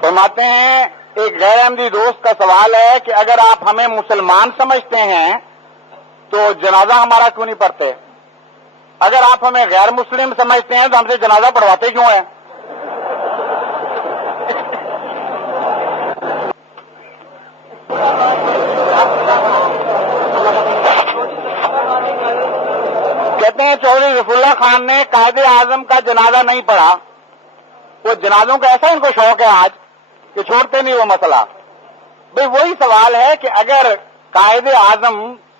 فرماتے ہیں ایک غیر احمدی دوست کا سوال ہے کہ اگر آپ ہمیں مسلمان سمجھتے ہیں تو جنازہ ہمارا کیوں نہیں پڑھتے؟ اگر آپ ہمیں غیر مسلم سمجھتے ہیں تو ہم سے جنازہ پڑھواتے کیوں ہیں؟ کہتے ہیں چودھری ظفر اللہ خان نے قائد اعظم کا جنازہ نہیں پڑھا. وہ جنازوں کا ایسا ان کو شوق ہے آج کہ چھوڑتے نہیں وہ مسئلہ. بھئی وہی سوال ہے کہ اگر قائد اعظم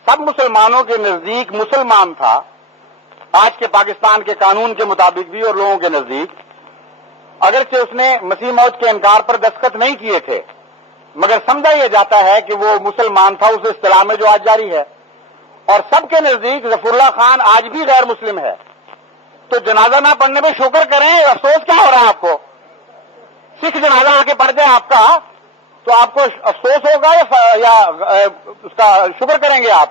سب مسلمانوں کے نزدیک مسلمان تھا، آج کے پاکستان کے قانون کے مطابق بھی اور لوگوں کے نزدیک، اگرچہ اس نے مسیح موعود کے انکار پر دستخط نہیں کیے تھے، مگر سمجھا یہ جاتا ہے کہ وہ مسلمان تھا اس اصطلاح میں جو آج جاری ہے، اور سب کے نزدیک ظفر اللہ خان آج بھی غیر مسلم ہے، تو جنازہ نہ پڑھنے میں شکر کریں. افسوس کیا ہو رہا ہے آپ کو؟ سکھ جنازہ آ کے پڑھ جائے آپ کا تو آپ کو افسوس ہوگا یا اس کا شکر کریں گے آپ؟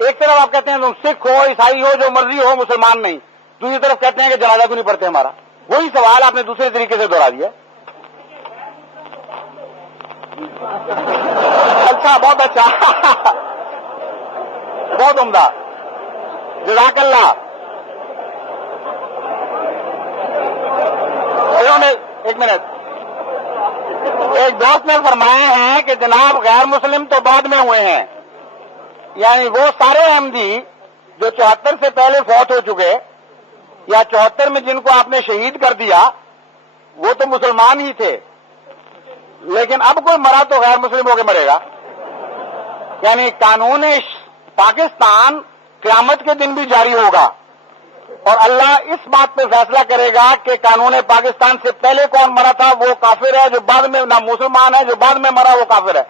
ایک طرف آپ کہتے ہیں تم سکھ ہو، عیسائی ہو، جو مرضی ہو، مسلمان نہیں، دوسری طرف کہتے ہیں کہ جنازہ کیوں نہیں پڑھتے ہمارا. وہی سوال آپ نے دوسرے طریقے سے دوہرا دیا. اچھا، بہت اچھا، بہت عمدہ، جزاک اللہ. انہوں نے ایک منٹ، ایک دوست نے فرمایا ہے کہ جناب غیر مسلم تو بعد میں ہوئے ہیں، یعنی وہ سارے احمدی جو 74 سے پہلے فوت ہو چکے یا 74 میں جن کو آپ نے شہید کر دیا وہ تو مسلمان ہی تھے، لیکن اب کوئی مرا تو غیر مسلم ہو کے مرے گا. یعنی قانون پاکستان قیامت کے دن بھی جاری ہوگا اور اللہ اس بات پہ فیصلہ کرے گا کہ قانون پاکستان سے پہلے کون مرا تھا وہ کافر ہے، جو بعد میں نہ مسلمان ہے جو بعد میں مرا وہ کافر ہے.